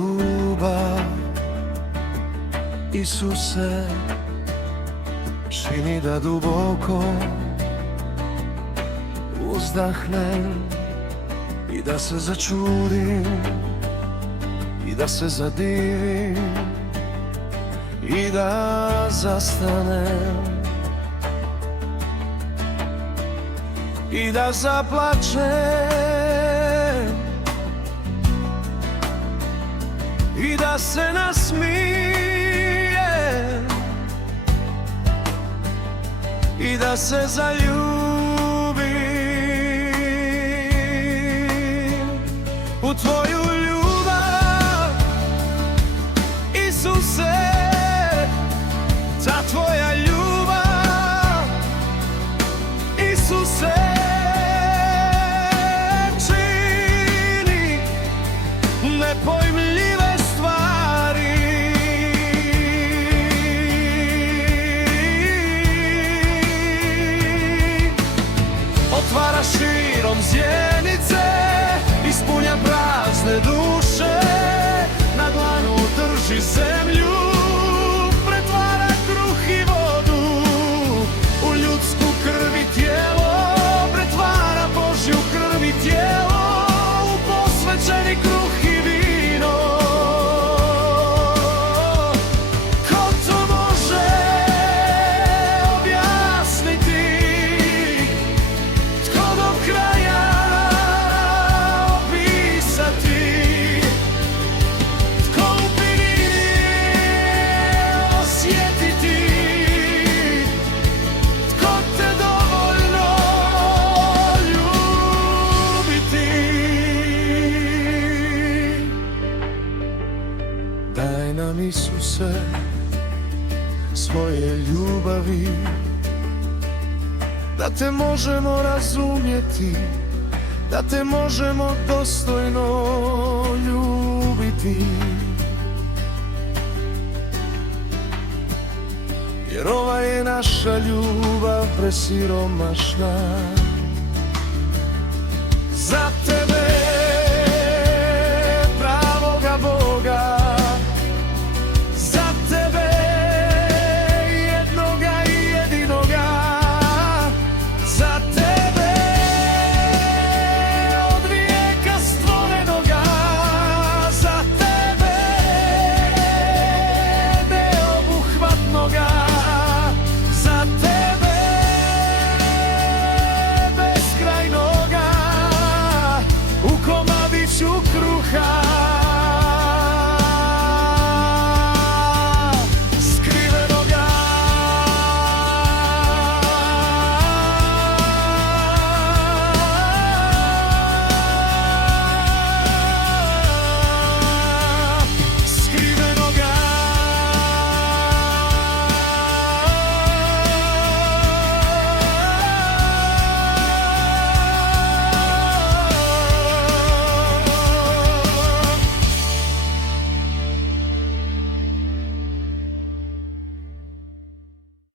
ljubav, Isuse, čini da duboko uzdahnem i da se začudim i da se zadivim i da zastanem i da zaplačem i da se nasmijem i da se zaljubim u tvoju ljubav, Isuse, ta tvoja ljubav, Isuse, čini nepojmljive stvari. Otvara širom zjenice, ispunja prazne duše, na dlanu drži zemlju, pretvara kruh i vodu u ljudsku krv i tijelo, pretvara Božju krv i tijelo u posvećeni kruh i vino. Ko to može objasniti? Tko do kraja opisati? Tko u pilini osjetiti? Tko te dovoljno ljubiti? Daj nam, Isuse, svoje ljubavi, da te možemo razumjeti, da te možemo dostojno ljubiti. Jer ova je naša ljubav presiromašna, za tebe